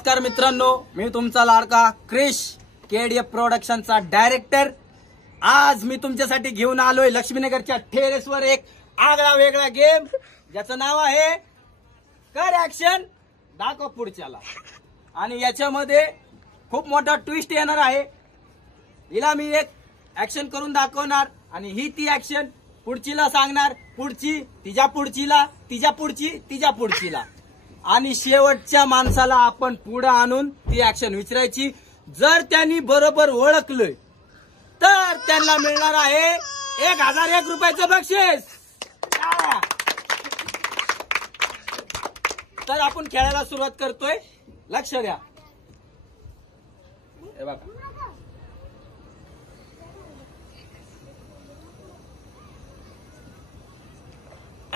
नमस्कार मित्रांनो, मी तुमचा लाडका क्रिश केडीएफ प्रोडक्शनचा डायरेक्टर। आज मी तुमच्यासाठी घेऊन आलोय लक्ष्मीनगरच्या टेरेसवर एक आगळा वेगळा गेम ज्याचं नाव आहे कर ऍक्शन दाखव पुढच्याला। आणि याच्यामध्ये खूप मोठा ट्विस्ट येणार आहे। हिला मी एक ऍक्शन करून दाखवणार आणि ही ती ऍक्शन पुढचीला सांगणार, पुढची तिच्या पुढचीला, तिच्या पुढची तिच्या पुढचीला, आणि शेवटच्या माणसाला आपण पुढे आणून ती ऍक्शन विचारायची। जर त्यांनी बरोबर ओळखलं तर त्यांना मिळणार आहे 1001 रुपयाचं बक्षीस। तर आपण खेळायला सुरुवात करतोय, लक्ष द्या। हे बघा,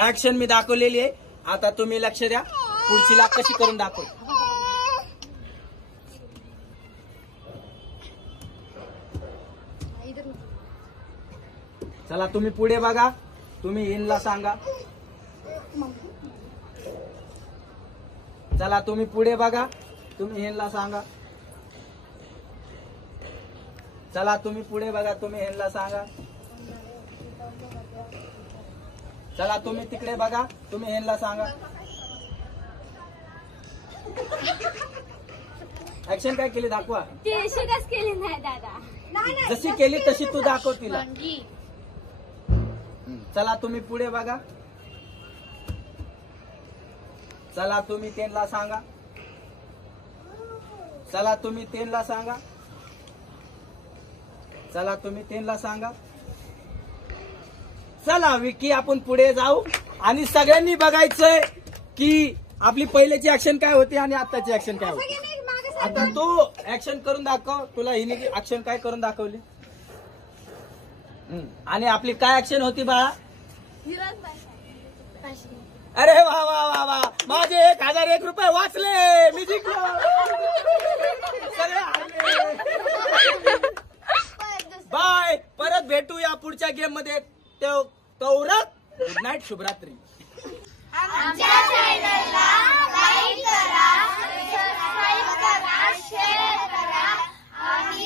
ऍक्शन मी दाखवलेली आहे। आता तुम्ही लक्ष द्या, पुढचीला कशी करून दाखव। चला तुम्ही पुढे बघा, तुम्ही इनला सांगा। चला तुम्ही पुढे बघा, तुम्ही इनला सांगा। चला तुम्ही पुढे बघा, तुम्ही इनला सांगा। चला तुम्ही तिकडे बघा, तुम्ही ह्यांना सांगा। ऍक्शन काय केली दाखवा। केली नाही दादा, जशी केली तशी तू दाखव तिला। चला तुम्ही पुढे बघा, चला तुम्ही त्यांना सांगा। चला तुम्ही त्यांना सांगा। चला तुम्ही त्यांना सांगा। चला विकी, आपण पुढे जाऊ आणि सगळ्यांनी बघायचंय की आपली पहिल्याची ऍक्शन काय होती आणि आताची ऍक्शन काय होती। आता तू ऍक्शन करून दाखव, तुला हिने ऍक्शन काय करून दाखवली आणि आपली काय ऍक्शन होती बाळा। अरे वा वा वा वा, माझे 1001 रुपये वाचले, मी जिंकलो, सगळे हारले। बाय, परत भेटू या पुढच्या गेम मध्ये। तोवरत गुड नाईट, शुभरात्री। आमच्या चॅनलला लाईक करा, सबस्क्राईब करा, शेअर करा आणि